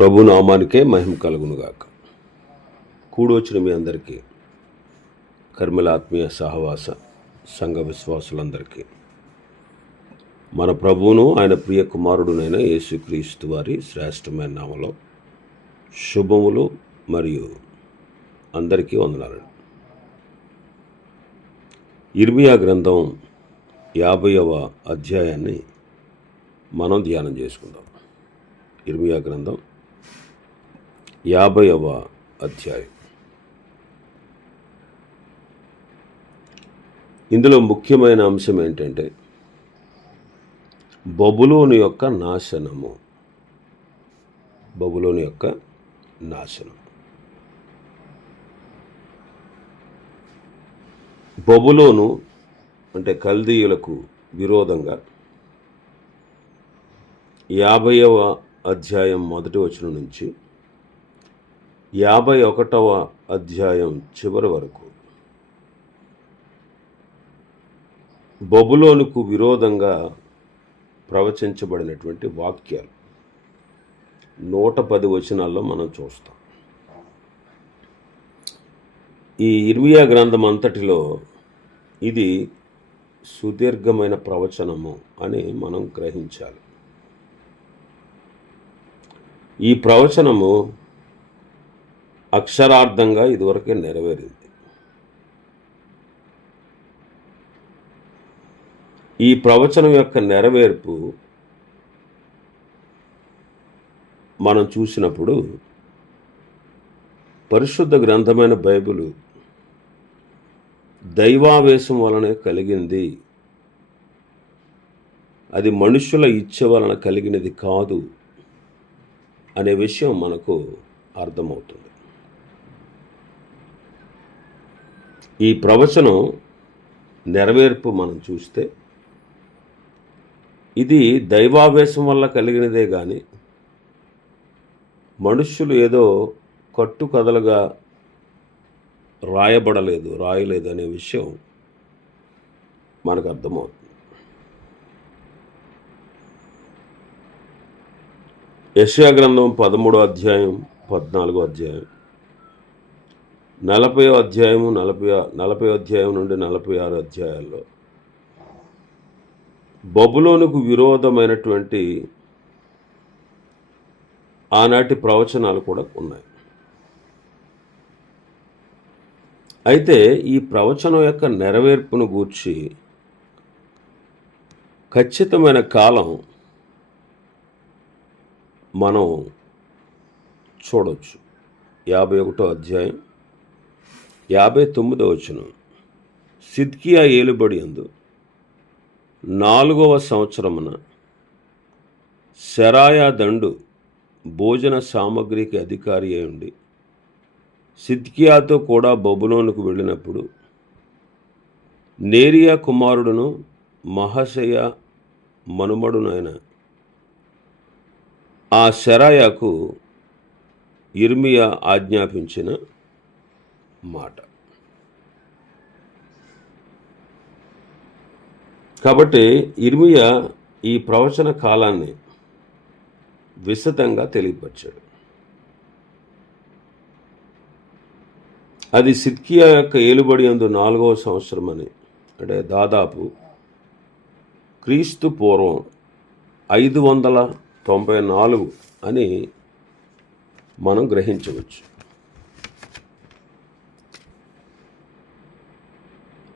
ప్రభు నామానికే మహిమ కలుగునుగాక. కూడొచ్చిన మీ అందరికీ, కర్మల ఆత్మీయ సహవాస సంఘ విశ్వాసులందరికీ మన ప్రభువును ఆయన ప్రియ కుమారుడునైన యేసుక్రీస్తు వారి శ్రేష్టమైన నామలో శుభములు మరియు అందరికీ వందనాలు. ఇర్మియా గ్రంథం 50వ అధ్యాయాన్ని మనం ధ్యానం చేసుకుందాం. ఇర్మియా గ్రంథం 50వ అధ్యాయం. ఇందులో ముఖ్యమైన అంశం ఏంటంటే బబులోను యొక్క నాశనము. బబులోను యొక్క నాశనం. బబులోను అంటే కల్దీయులకు విరోధంగా 50వ అధ్యాయం మొదటి వచనం నుంచి 51వ అధ్యాయం చివరి వరకు బబులోనుకు విరోధంగా ప్రవచించబడినటువంటి వాక్యాలు 110 వచనాల్లో మనం చూస్తాం. ఈ ఇర్మియా గ్రంథం అంతటిలో ఇది సుదీర్ఘమైన ప్రవచనము అని మనం గ్రహించాలి. ఈ ప్రవచనము అక్షరార్థంగా ఇదివరకే నెరవేరింది. ఈ ప్రవచనం యొక్క నెరవేర్పు మనం చూసినప్పుడు పరిశుద్ధ గ్రంథమైన బైబిలు దైవావేశం వలనే కలిగింది, అది మనుషుల ఇచ్చ వలన కలిగినది కాదు అనే విషయం మనకు అర్థమవుతుంది. ఈ ప్రవచనం నెరవేర్పు మనం చూస్తే ఇది దైవావేశం వల్ల కలిగినదే కానీ మనుష్యులు ఏదో కట్టుకథలుగా రాయలేదు అనే విషయం మనకు అర్థమవుతుంది. యెషయా గ్రంథం 13వ అధ్యాయం 14వ అధ్యాయం 40వ అధ్యాయము 40వ అధ్యాయం నుండి 46 అధ్యాయాల్లో బబులోనుకు విరోధమైనటువంటి ఆనాటి ప్రవచనాలు కూడా ఉన్నాయి. అయితే ఈ ప్రవచనం యొక్క నెరవేర్పును గూర్చి ఖచ్చితమైన కాలం మనం చూడవచ్చు. 51వ అధ్యాయం 59వ వచనం. సిద్కియా ఏలుబడి యందు 4వ సంవత్సరమున సెరాయా దండు భోజన సామగ్రికి అధికారి అయి ఉండి సిద్కియాతో కూడా బబులోనుకు వెళ్ళినప్పుడు నేరియా కుమారుడును మహసయ మనుమడునైన ఆ సెరాయాకు ఇర్మియా ఆజ్ఞాపించిన మాట. కాబట్టి ఇర్మియా ఈ ప్రవచన కాలాన్ని విశదంగా తెలియపరిచాడు. అది సిద్కియా యొక్క ఏలుబడి యందు 4వ సంవత్సరం అని, అంటే దాదాపు క్రీస్తు పూర్వం 594 అని మనం గ్రహించవచ్చు.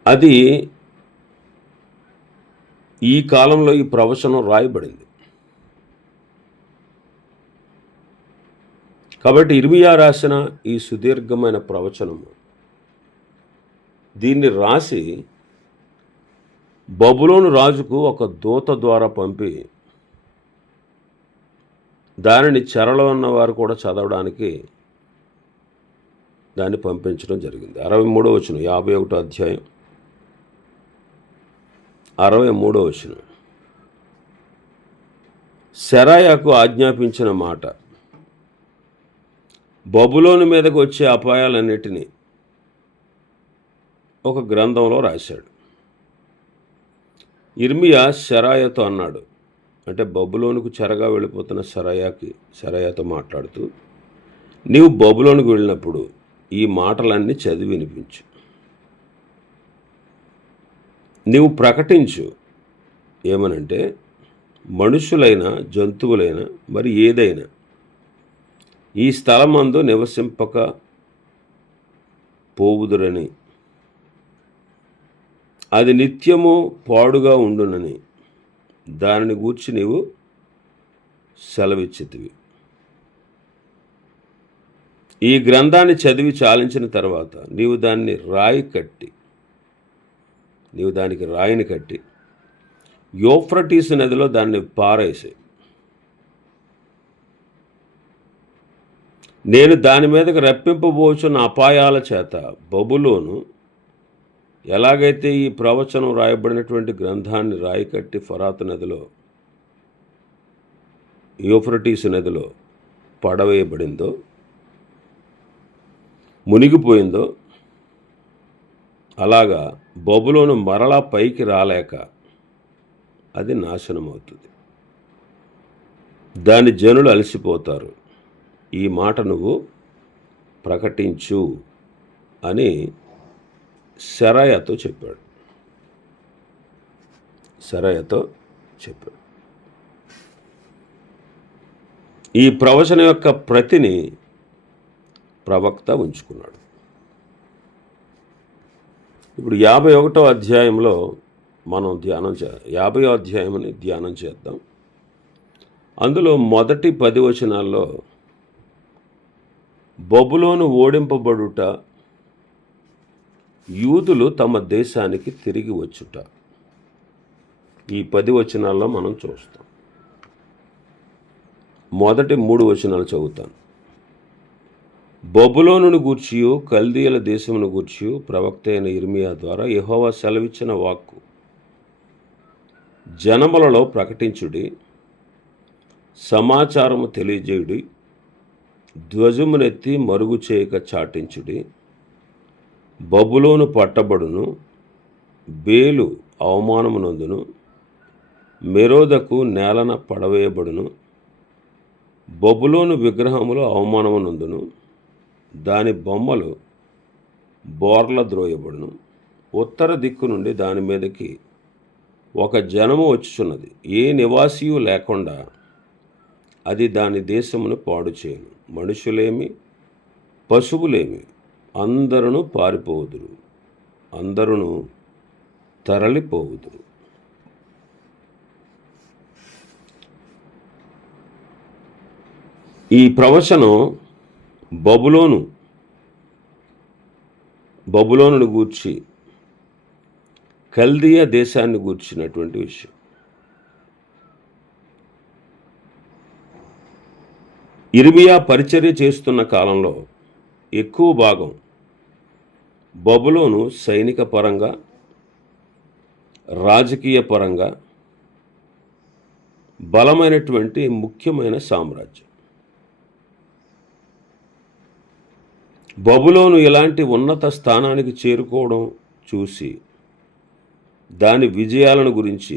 అది ఈ కాలంలో ఈ ప్రవచనం రాయబడింది. కాబట్టి ఇర్మియా రాసిన ఈ సుదీర్ఘమైన ప్రవచనము, దీన్ని రాసి బబులోను రాజుకు ఒక దూత ద్వారా పంపి దానిని చెరలో ఉన్నవారు కూడా చదవడానికి దాన్ని పంపించడం జరిగింది. 63వ వచనం 51వ అధ్యాయం 63వ వచనం. సెరాయాకు ఆజ్ఞాపించిన మాట బబులోను మీదకు వచ్చే అపాయాలన్నిటినీ ఒక గ్రంథంలో రాశాడు. ఇర్మియా సెరాయాతో అన్నాడు, అంటే బబులోనుకు చెరగా వెళ్ళిపోతున్న సరయాతో మాట్లాడుతూ, నీవు బబులోనుకు వెళ్ళినప్పుడు ఈ మాటలన్నీ చదివి వినిపించు, నీవు ప్రకటించు. ఏమనంటే, మనుషులైన జంతువులైన మరి ఏదైనా ఈ స్థలమందు నివసింపక పోవుదురని, అది నిత్యము పాడుగా ఉండునని దానిని గూర్చి నీవు సెలవిచ్చితివి. ఈ గ్రంథాన్ని చదివి చాలించిన తర్వాత నీవు దానికి రాయిని కట్టి యూఫ్రటీసు నదిలో దాన్ని పారేసాయి. నేను దాని మీదకి రప్పింపబోచున్న అపాయాల చేత బబులోను ఎలాగైతే ఈ ప్రవచనం రాయబడినటువంటి గ్రంథాన్ని రాయి కట్టి ఫరాతు నదిలో, యూఫ్రటీసు నదిలో పడవేయబడిందో, మునిగిపోయిందో, అలాగా బబులోను మరలా పైకి రాలేక అది నాశనం అవుతుంది. దాని జనులు అలసిపోతారు. ఈ మాట నువ్వు ప్రకటించు అని సెరాయాతో చెప్పాడు. ఈ ప్రవచనం యొక్క ప్రతిని ప్రవక్త ఉంచుకున్నాడు. ఇప్పుడు 51వ అధ్యాయంలో మనం 50వ అధ్యాయమని ధ్యానం చేద్దాం. అందులో మొదటి 10 వచనాల్లో బబులోను ఓడింపబడుట, యూదులు తమ దేశానికి తిరిగి వచ్చుట, ఈ 10 వచనాల్లో మనం చూస్తాం. మొదటి 3 వచనాలు చదువుతాను. బబులోనును గూర్చియు కల్దీయుల దేశమును గూర్చియు ప్రవక్త అయిన ఇర్మియా ద్వారా యెహోవా సెలవిచ్చిన వాక్కు జనములలో ప్రకటించుడి, సమాచారము తెలియజేయుడి, ధ్వజమునెత్తి మరుగు చేయక చాటించుడి. బబులోను పట్టబడును, బేలు అవమానమునందును, మెరోదకు నేలన పడవేయబడును. బబులోను విగ్రహములు అవమానమునందును, దాని బొమ్మలు బోర్ల ద్రోయబడును. ఉత్తర దిక్కు నుండి దాని మీదకి ఒక జనము వచ్చుచున్నది, ఏ నివాసియు లేకుండా అది దాని దేశమును పాడు చేయను. మనుషులేమి పశువులేమి అందరూ పారిపోవుదురు, అందరూ తరలిపోవుదురు. ఈ ప్రవచనం బబులోనును గూర్చి, కల్దీయ దేశాన్ని గూర్చినటువంటి విషయం. ఇర్మియా పరిచర్య చేస్తున్న కాలంలో ఎక్కువ భాగం బబులోను సైనిక పరంగా, రాజకీయ పరంగా బలమైనటువంటి ముఖ్యమైన సామ్రాజ్యం. బబులోను ఇలాంటి ఉన్నత స్థానానికి చేరుకోవడం చూసి దాని విజయాలను గురించి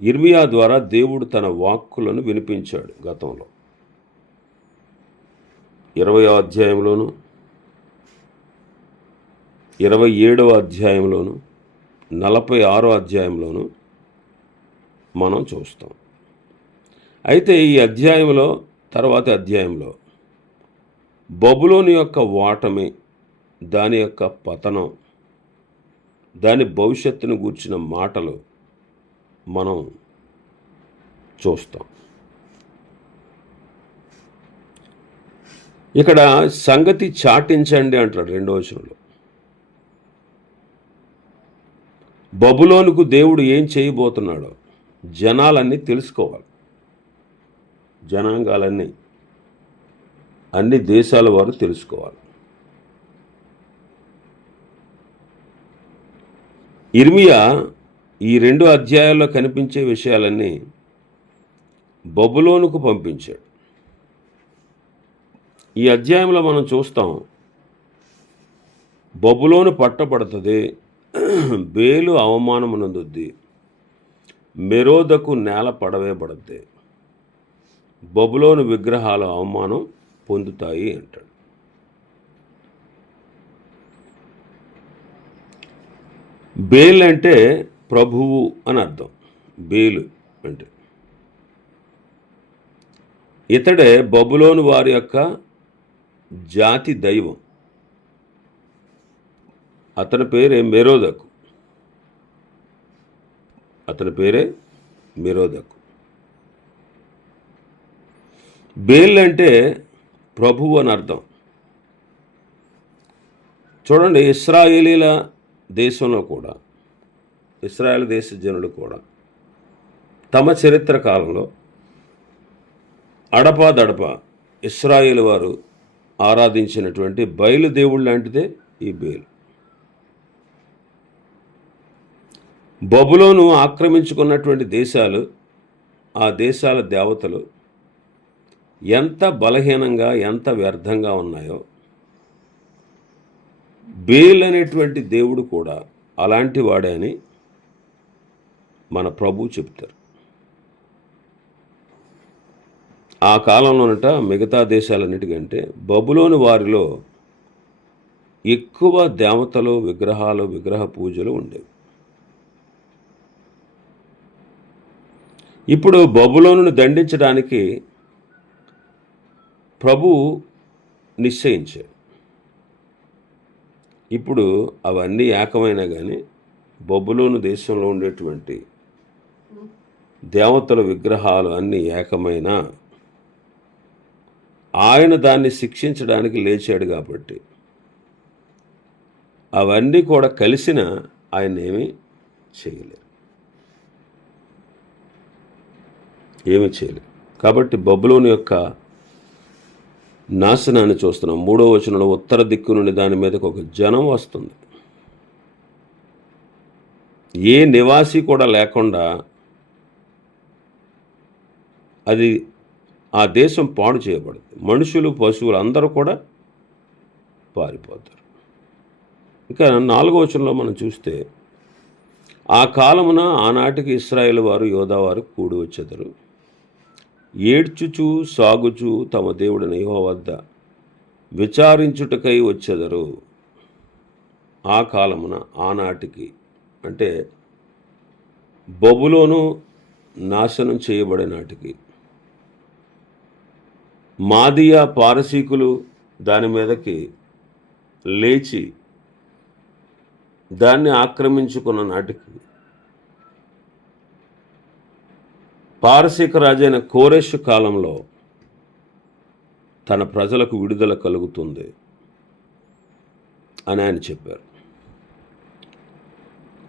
ఇర్మియా ద్వారా దేవుడు తన వాక్కులను వినిపించాడు. గతంలో 20వ అధ్యాయంలోను, 27వ అధ్యాయంలోను, 46వ అధ్యాయంలోను మనం చూస్తాం. అయితే ఈ అధ్యాయంలో, తర్వాతి అధ్యాయంలో బబులోను యొక్క ఓటమి, దాని యొక్క పతనం, దాని భవిష్యత్తును గూర్చిన మాటలు మనం చూస్తాం. ఇక్కడ సంగతి చాటించండి అంటాడు 2వ వచనంలో. బబులోనుకు దేవుడు ఏం చేయబోతున్నాడో జనాలన్నీ తెలుసుకోవాలి. జనాంగాలన్నీ, అన్ని దేశాల వారు తెలుసుకోవాలి. ఇర్మియా ఈ 2 అధ్యాయాల్లో కనిపించే విషయాలన్నీ బబులోనుకు పంపించాడు. ఈ అధ్యాయంలో మనం చూస్తాం, బబులోను పట్టబడుతుంది, బేలు అవమానమునందుద్ది, మెరోదకు నేల పడవేయబడద్ది, బబులోను విగ్రహాల అవమానం పొందుతాయి అంటాడు. బేల్ అంటే ప్రభువు అని అర్థం. బేలు అంటే ఇతడే బబులోను వారి యొక్క జాతి దైవం. అతని పేరే మెరోదకు. బేల్ అంటే ప్రభువు అని అర్థం. చూడండి, ఇశ్రాయేలీల దేశంలో కూడా, ఇశ్రాయేల్ దేశ జనులు కూడా తమ చరిత్ర కాలంలో అడపాదడప ఇశ్రాయేలు వారు ఆరాధించినటువంటి బయలుదేవుడు లాంటిదే ఈ బేలు. బబులోను ఆక్రమించుకున్నటువంటి దేశాలు, ఆ దేశాల దేవతలు ఎంత బలహీనంగా, ఎంత వ్యర్థంగా ఉన్నాయో, బేల్ అనేటువంటి దేవుడు కూడా అలాంటి వాడే అని మన ప్రభు చెప్తారు. ఆ కాలంలోనట మిగతా దేశాలన్నిటికంటే బబులోను వారిలో ఎక్కువ దేవతలు, విగ్రహాలు, విగ్రహ పూజలు ఉండేవి. ఇప్పుడు బబులోనును దండించడానికి ప్రభు నిశ్చయించారు. ఇప్పుడు అవన్నీ ఏకమైనా కానీ బబులోను దేశంలో ఉండేటువంటి దేవతల విగ్రహాలు అన్నీ ఏకమైన ఆయన దాన్ని శిక్షించడానికి లేచాడు కాబట్టి అవన్నీ కూడా కలిసిన ఆయన ఏమీ చేయలేరు. కాబట్టి బబులోను యొక్క నాశనాన్ని చూస్తున్నాం. 3వ వచనంలో ఉత్తర దిక్కు నుండి దాని మీదకి ఒక జనం వస్తుంది. ఏ నివాసి కూడా లేకుండా అది ఆ దేశం పాడు చేయబడుతుంది. మనుషులు, పశువులు అందరూ కూడా పారిపోతారు. ఇంకా 4వ వచనంలో మనం చూస్తే, ఆ కాలమున ఆనాటికి ఇశ్రాయేలు వారు, యోధావారు కూడి వచ్చెదరు, ఏడ్చుచు సాగుచు తమ దేవుడైన యెహోవా వద్ద విచారించుటకై వచ్చెదరు. ఆ కాలమున, ఆనాటికి అంటే బబులోను నాశనం చేయబడే నాటికి మాదియా పారసీకులు దాని మీదకి లేచి దాన్ని ఆక్రమించుకున్న నాటికి పారసీక రాజైన కోరెషు కాలంలో తన ప్రజలకు విడుదల కలుగుతుంది అని ఆయన చెప్పారు.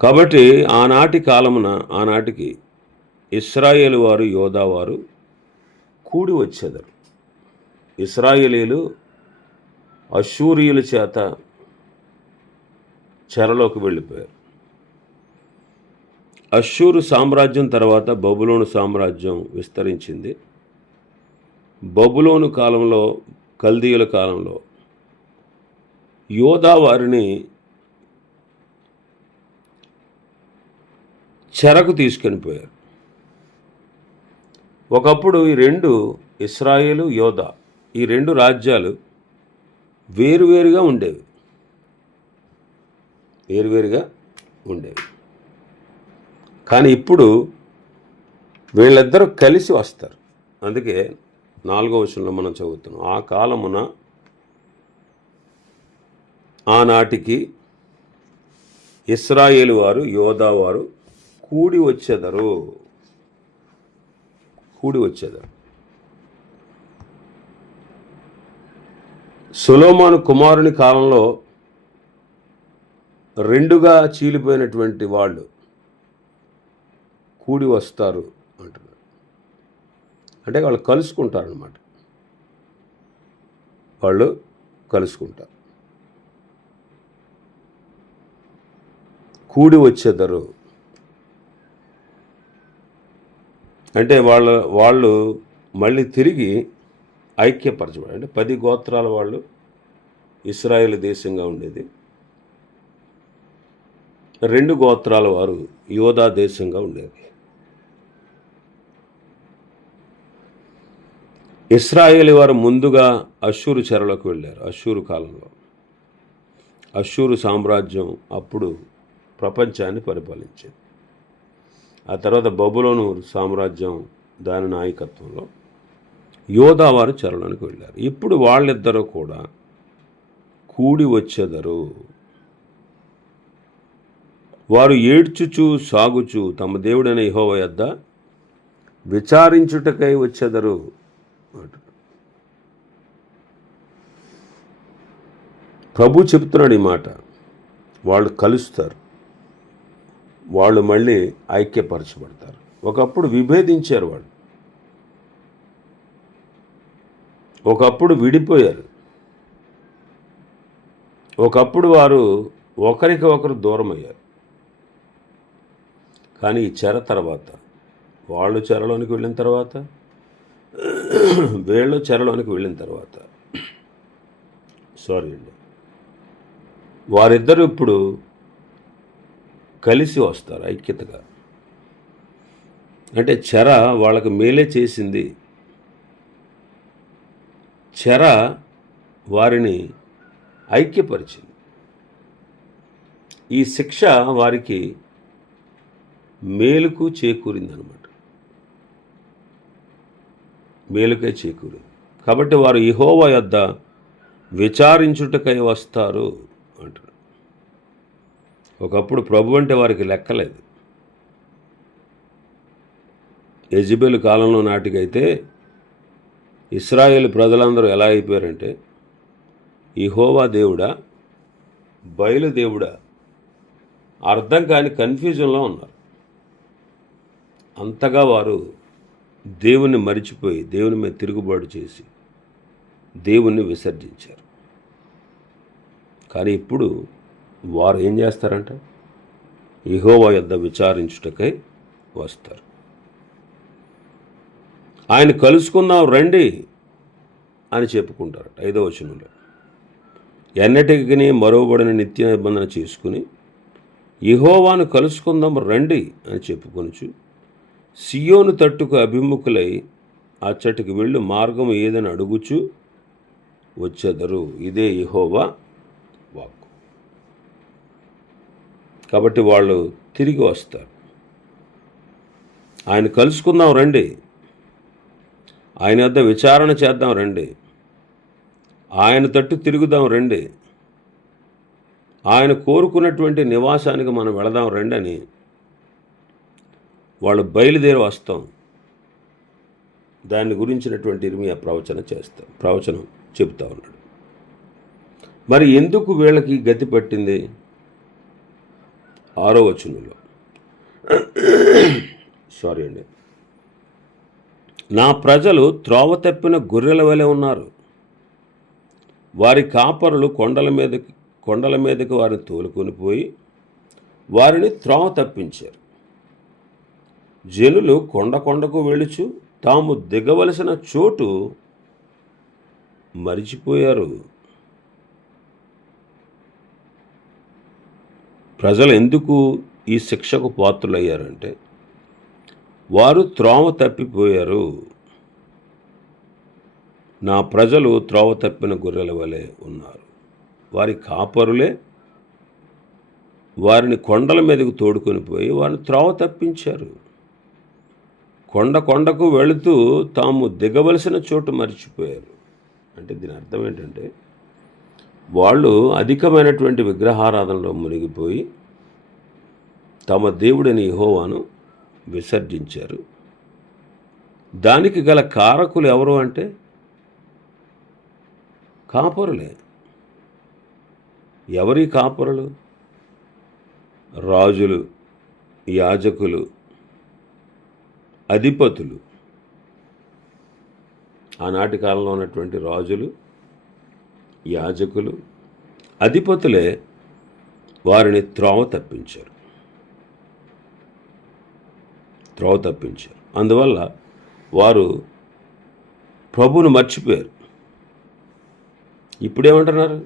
కాబట్టి ఆనాటి కాలమున, ఆనాటికి ఇశ్రాయేలు వారు, యోధావారు కూడి వచ్చేదరు. ఇశ్రాయేలీలు అష్షూరీయుల చేత చెరలోకి వెళ్ళిపోయారు. అష్షూరు సామ్రాజ్యం తర్వాత బబులోను సామ్రాజ్యం విస్తరించింది. బబులోను కాలంలో, కల్దీయుల కాలంలో యోధా వారిని చెరకు తీసుకొని. ఒకప్పుడు ఈ రెండు, ఇశ్రాయేలు, యోధా, ఈ రెండు రాజ్యాలు వేరువేరుగా ఉండేవి. కానీ ఇప్పుడు వీళ్ళిద్దరూ కలిసి వస్తారు. అందుకే 4వ వచనంలో మనం చదువుతున్నాం, ఆ కాలమున, ఆనాటికి ఇశ్రాయేలు వారు, యోధా వారు కూడి వచ్చేదరు. సొలొమోను కుమారుని కాలంలో రెండుగా చీలిపోయినటువంటి వాళ్ళు కూడి వస్తారు అంటున్నారు. అంటే వాళ్ళు కలుసుకుంటారన్నమాట. కూడి వచ్చేదరు అంటే వాళ్ళు మళ్ళీ తిరిగి ఐక్యపరచబడి, అంటే 10 గోత్రాల వాళ్ళు ఇశ్రాయేల్ దేశంగా ఉండేది, 2 గోత్రాల వారు యోధా దేశంగా ఉండేది. ఇశ్రాయేలు వారు ముందుగా అష్షూరు చెరలోకి వెళ్ళారు. అష్షూరు కాలంలో అష్షూరు సామ్రాజ్యం అప్పుడు ప్రపంచాన్ని పరిపాలించేది. ఆ తర్వాత బబులోను సామ్రాజ్యం దాని నాయకత్వంలో యోధా వారు చెరలోనికి వెళ్ళారు. ఇప్పుడు వాళ్ళిద్దరూ కూడా కూడి వచ్చెదరు. వారు ఏడ్చుచు సాగుచు తమ దేవుడైన యెహోవా యొద్ద విచారించుటకై వచ్చెదరు. ప్రభు చెప్తున్నాడు ఈ మాట. వాళ్ళు కలుస్తారు, వాళ్ళు మళ్ళీ ఐక్యపరచబడతారు. ఒకప్పుడు విభేదించారు, వాళ్ళు ఒకప్పుడు విడిపోయారు, ఒకప్పుడు వారు ఒకరికి ఒకరు దూరం అయ్యారు. కానీ ఈ చెర తర్వాత, వాళ్ళు చెరలోనికి వెళ్ళిన తర్వాత, వీళ్ళు చెరలోనికి వెళ్ళిన తర్వాత వారిద్దరూ ఇప్పుడు కలిసి వస్తారు ఐక్యతగా. అంటే చెర వాళ్ళకి మేలే చేసింది. చెర వారిని ఐక్యపరిచింది. ఈ శిక్ష వారికి మేలుకు చేకూరిందనమాట. మేలుకే చేకూరింది. కాబట్టి వారు యెహోవా యొద్ద విచారించుటకై వస్తారు అంటారు. ఒకప్పుడు ప్రభు అంటే వారికి లెక్కలేదు. యెజెబెలు కాలంలో నాటికైతే ఇశ్రాయేలు ప్రజలందరూ ఎలా అయిపోయారంటే, యెహోవా దేవుడా, బయలు దేవుడా, అర్థం కాని కన్ఫ్యూజన్లో ఉన్నారు. అంతగా వారు దేవుణ్ణి మరిచిపోయి దేవుని మీద తిరుగుబాటు చేసి దేవుణ్ణి విసర్జించారు. కానీ ఇప్పుడు వారు ఏం చేస్తారంట? యెహోవా యొద్ద విచారించుటకై వస్తారు. ఆయన కలుసుకుందాం రండి అని చెప్పుకుంటారట. 5వ వచనంలో, ఎన్నటికి మరువబడిన నిత్య నిబంధన చేసుకుని యెహోవాను కలుసుకుందాం రండి అని చెప్పుకొనుచు సియోను తట్టుకు అభిముఖులై అచ్చటికి వెళ్ళు మార్గం ఏదని అడుగుచు వచ్చెదరు. ఇదే యెహోవా వాక్కు. కాబట్టి వాళ్ళు తిరిగి వస్తారు. ఆయన కలుసుకుందాం రండి, ఆయన వద్ద విచారణ చేద్దాం రండి, ఆయన తట్టు తిరుగుదాం రండి, ఆయన కోరుకున్నటువంటి నివాసానికి మనం వెళదాం రండి అని వాళ్ళు బయలుదేరి వస్తాం. దాన్ని గురించినటువంటి ఇర్మియా ప్రవచనం చెబుతా ఉన్నాడు. మరి ఎందుకు వీళ్ళకి గతి పట్టింది? 6వ వచనంలో, నా ప్రజలు త్రోవ తప్పిన గొర్రెల వలె ఉన్నారు. వారి కాపరులు కొండల మీదకి వారిని తోలుకొని పోయి వారిని త్రోవ తప్పించారు. జనులు కొండకు వెళుచు తాము దిగవలసిన చోటు మరిచిపోయారు. ప్రజలు ఎందుకు ఈ శిక్షకు పాత్రులయ్యారంటే, వారు త్రోవ తప్పిపోయారు. నా ప్రజలు త్రోవ తప్పిన గొర్రెల వలె ఉన్నారు. వారి కాపరులే వారిని కొండల మీదకు తోడుకొని పోయి వారిని త్రోవ తప్పించారు. కొండకు వెళుతూ తాము దిగవలసిన చోటు మర్చిపోయారు. అంటే దీని అర్థం ఏంటంటే, వాళ్ళు అధికమైనటువంటి విగ్రహారాధనలో మునిగిపోయి తమ దేవుడిని యెహోవాను విసర్జించారు. దానికి గల కారకులు ఎవరు అంటే కాపరులే. ఎవరి కాపరులు? రాజులు, యాజకులు, అధిపతులు. ఆనాటి కాలంలో ఉన్నటువంటి రాజులు, యాజకులు, అధిపతులే వారిని త్రోవ తప్పించారు. అందువల్ల వారు ప్రభువును మర్చిపోయారు. ఇప్పుడేమంటున్నారు?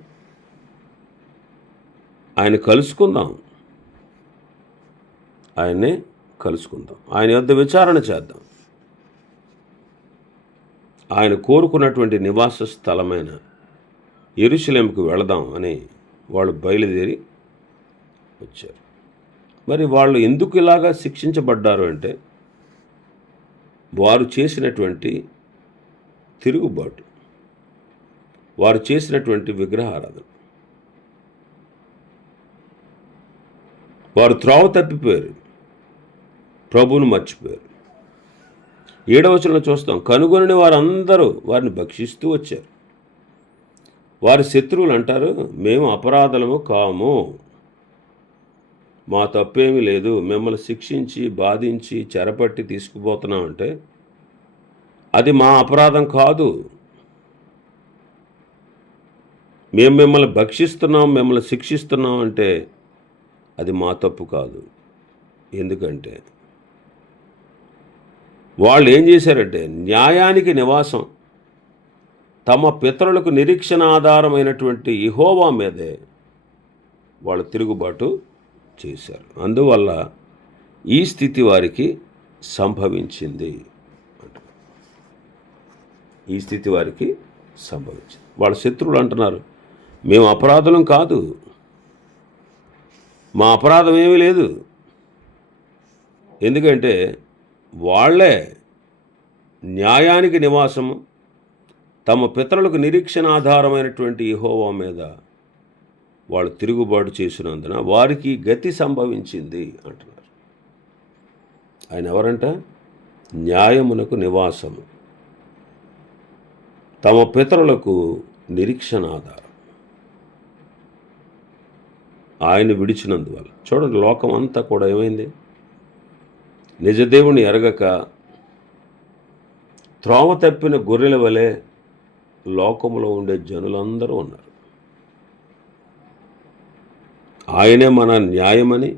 ఆయన కలుసుకుందాం, ఆయన్నే కలుసుకుందాం, ఆయన యొద్ద విచారణ చేద్దాం, ఆయన కోరుకున్నటువంటి నివాస స్థలమైన యెరూషలేముకు వెళదాం అని వాళ్ళు బయలుదేరి వచ్చారు. మరి వాళ్ళు ఎందుకు ఇలాగా శిక్షించబడ్డారు అంటే వారు చేసినటువంటి తిరుగుబాటు, వారు చేసినటువంటి విగ్రహారాధన, వారు త్రోవ తప్పిపోయారు, ప్రభువును మర్చిపోయారు. 7వ వచనంలో చూస్తాం, కనుగొని వారందరూ వారిని భక్షిస్తూ వచ్చారు. వారి శత్రువులు అంటారు, మేము అపరాధలము కాము, మా తప్పేమీ లేదు, మిమ్మల్ని శిక్షించి బాధించి చెరపట్టి తీసుకుపోతున్నామంటే అది మా అపరాధం కాదు. మేము మిమ్మల్ని భక్షిస్తున్నాం, మిమ్మల్ని శిక్షిస్తున్నాం అంటే అది మా తప్పు కాదు. ఎందుకంటే వాళ్ళు ఏం చేశారంటే న్యాయానికి నివాసం, తమ పితరులకు నిరీక్షణ ఆధారమైనటువంటి యెహోవా మీదే వాళ్ళు తిరుగుబాటు చేశారు. అందువల్ల ఈ స్థితి వారికి సంభవించింది. ఈ స్థితి వారికి సంభవించింది. వాళ్ళ శత్రువులు అంటున్నారు, మేము అపరాధులం కాదు, మా అపరాధం ఏమీ లేదు. ఎందుకంటే వాళ్ళే న్యాయానికి నివాసము, తమ పితరులకు నిరీక్షణ ఆధారమైనటువంటి యెహోవా మీద వాళ్ళు తిరుగుబాటు చేసినందున వారికి గతి సంభవించింది అంటున్నారు. ఆయన ఎవరంట? న్యాయమునకు నివాసము, తమ పితరులకు నిరీక్షణ ఆధారం. ఆయన విడిచినందువల్ల చూడండి, లోకం అంతా కూడా ఏమైంది? నిజదేవుని ఎరగక త్రోవ తప్పిన గొర్రెల వలె లోకములో ఉండే జనులందరూ ఉన్నారు. ఆయనే మన న్యాయమని,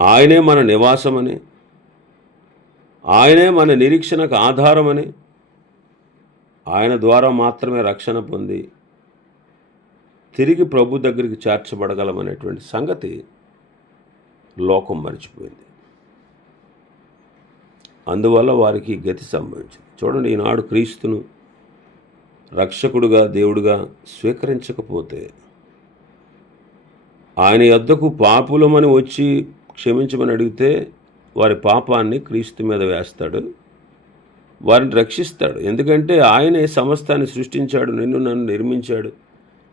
ఆయనే మన నివాసమని, ఆయనే మన నిరీక్షణకు ఆధారమని, ఆయన ద్వారా మాత్రమే రక్షణ పొంది తిరిగి ప్రభు దగ్గరికి చేర్చబడగలమనేటువంటి సంగతి లోకం మర్చిపోయింది. అందువల్ల వారికి గతి సంభవించింది. చూడండి, ఈనాడు క్రీస్తును రక్షకుడుగా దేవుడుగా స్వీకరించకపోతే, ఆయన యొద్దకు పాపులమని వచ్చి క్షమించమని అడిగితే వారి పాపాన్ని క్రీస్తు మీద వేస్తాడు, వారిని రక్షిస్తాడు. ఎందుకంటే ఆయనే సమస్తాన్ని సృష్టించాడు, నిన్ను నన్ను నిర్మించాడు.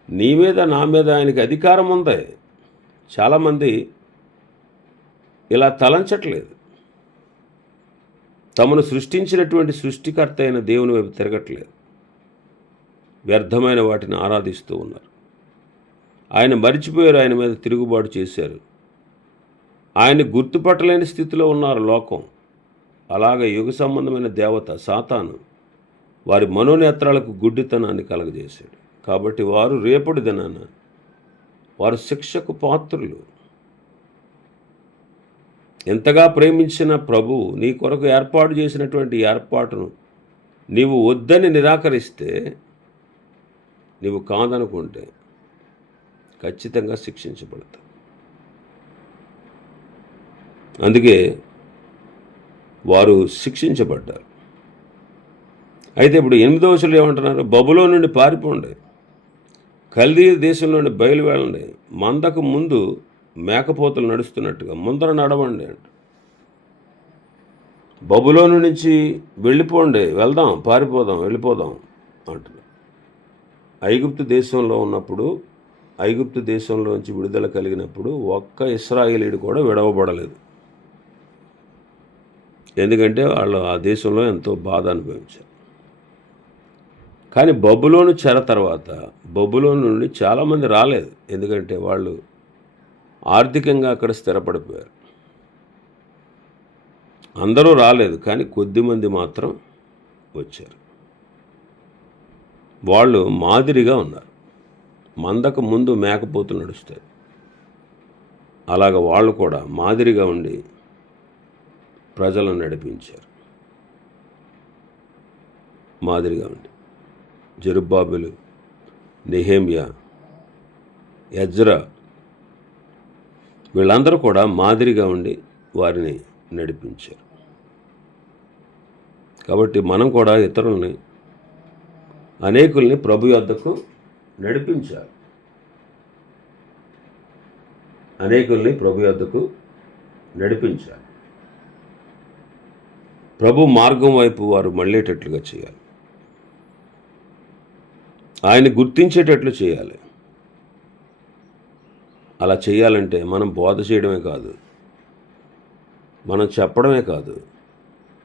నీ మీద నా మీద ఆయనకి అధికారం ఉంది. చాలామంది ఇలా తలంచట్లేదు, తమను సృష్టించినటువంటి సృష్టికర్త అయిన దేవుని వైపు తిరగట్లేదు, వ్యర్థమైన వాటిని ఆరాధిస్తూ ఉన్నారు. ఆయన మరిచిపోయారు, ఆయన మీద తిరుగుబాటు చేశారు, ఆయన్ని గుర్తుపట్టలేని స్థితిలో ఉన్నారు లోకం. అలాగే యుగ సంబంధమైన దేవత సాతాను వారి మనోనేత్రాలకు గుడ్డితనాన్ని కలగజేశాడు. కాబట్టి వారు రేపటి దినాన వారు శిక్షకు పాత్రులు. ఎంతగా ప్రేమించిన ప్రభు నీ కొరకు ఏర్పాటు చేసినటువంటి ఏర్పాటును నీవు వద్దని నిరాకరిస్తే, నీవు కాదనుకుంటే ఖచ్చితంగా శిక్షించబడతావు. అందుకే వారు శిక్షించబడ్డారు. అయితే ఇప్పుడు 8వ వచనంలో ఏమంటున్నారు? బబులోను నుండి పారిపోండి, కల్దీయ దేశం నుండి బయలువెళ్ళండి, మందకు ముందు మేకపోతలు నడుస్తున్నట్టుగా ముందర నడవండి అంట. బబులోను నుంచి వెళ్ళిపోండి, వెళ్దాం, పారిపోదాం, వెళ్ళిపోదాం అంటున్నారు. ఐగుప్తు దేశంలో ఉన్నప్పుడు, ఐగుప్తు దేశంలోంచి విడుదల కలిగినప్పుడు ఒక్క ఇశ్రాయేలీయుడు కూడా విడవబడలేదు. ఎందుకంటే వాళ్ళు ఆ దేశంలో ఎంతో బాధ అనుభవించారు. కానీ బబులోను చెర తర్వాత బబులోను నుండి చాలామంది రాలేదు. ఎందుకంటే వాళ్ళు ఆర్థికంగా అక్కడ స్థిరపడిపోయారు. అందరూ రాలేదు, కానీ కొద్దిమంది మాత్రం వచ్చారు. వాళ్ళు మాదిరిగా ఉన్నారు. మందకు ముందు మేకపోతులు నడుస్తాయి, అలాగ వాళ్ళు కూడా మాదిరిగా ఉండి ప్రజలను నడిపించారు. మాదిరిగా ఉండి జెరుబ్బాబెలు, నెహెమ్యా, ఎజ్రా వీళ్ళందరూ కూడా మాదిరిగా ఉండి వారిని నడిపించారు. కాబట్టి మనం కూడా ఇతరుల్ని, అనేకుల్ని ప్రభు యొద్దకు నడిపించాలి. అనేకుల్ని ప్రభు యొద్దకు నడిపించాలి. ప్రభు మార్గం వైపు వారు మళ్ళేటట్లుగా చేయాలి. ఆయన గుర్తించేటట్లు చేయాలి. అలా చేయాలంటే మనం బోధ చేయడమే కాదు, మనం చెప్పడమే కాదు,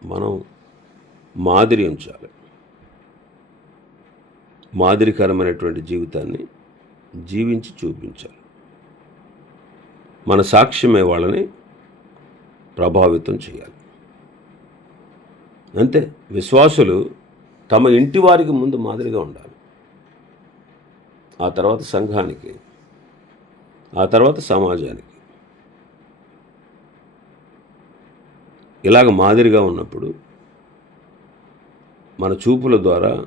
మనం మాదిరి ఉంచాలి. మాదిరికరమైనటువంటి జీవితాన్ని జీవించి చూపించాలి. మన సాక్ష్యమే వాళ్ళని ప్రభావితం చేయాలి. అంతే. విశ్వాసులు తమ ఇంటి వారికి ముందు మాదిరిగా ఉండాలి. ఆ తర్వాత సంఘానికి, ఆ తర్వాత సమాజానికి. ఇలాగ మాదిరిగా ఉన్నప్పుడు మన చూపుల ద్వారా,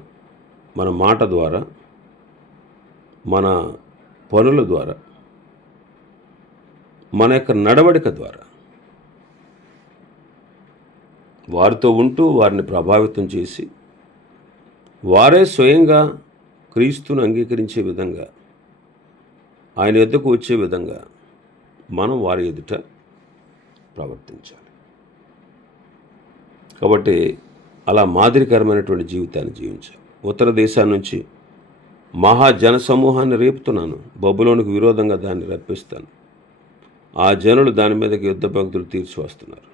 మన మాట ద్వారా, మన పనుల ద్వారా, మన యొక్క నడవడిక ద్వారా వారితో ఉంటూ వారిని ప్రభావితం చేసి వారే స్వయంగా క్రీస్తును అంగీకరించే విధంగా, ఆయన ఎద్దుకు వచ్చే విధంగా మనం వారి ఎదుట ప్రవర్తించాలి. కాబట్టి అలా మాదిరికరమైనటువంటి జీవితాన్ని జీవించాలి. ఉత్తర దేశాల నుంచి మహాజన సమూహాన్ని రేపుతున్నాను, బబులోనికి విరోధంగా దాన్ని రప్పిస్తాను. ఆ జనులు దాని మీదకి యుద్ధ పంక్తులు తీర్చి వస్తున్నారు.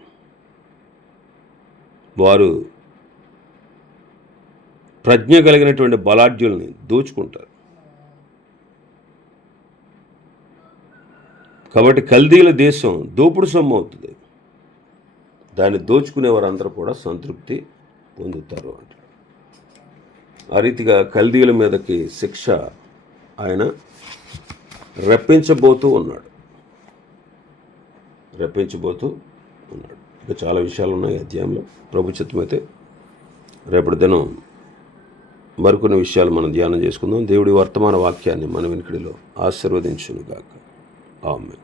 వారు ప్రజ్ఞ కలిగినటువంటి బలాఢ్యుల్ని దోచుకుంటారు. కాబట్టి కల్దీల దేశం దోపుడు సొమ్ము అవుతుంది. దాన్ని దోచుకునే వారందరూ కూడా సంతృప్తి పొందుతారు అంటారు. ఆ రీతిగా కల్దీల మీదకి శిక్ష ఆయన రప్పించబోతూ ఉన్నాడు. ఇంకా చాలా విషయాలు ఉన్నాయి అధ్యాయంలో. ప్రభు చిత్తమైతే రేపటి దినం మరికొన్ని విషయాలు మనం ధ్యానం చేసుకుందాం. దేవుడి వర్తమాన వాక్యాన్ని మన వెనుకడిలో ఆశీర్వదించును గాక. ఆమేన్.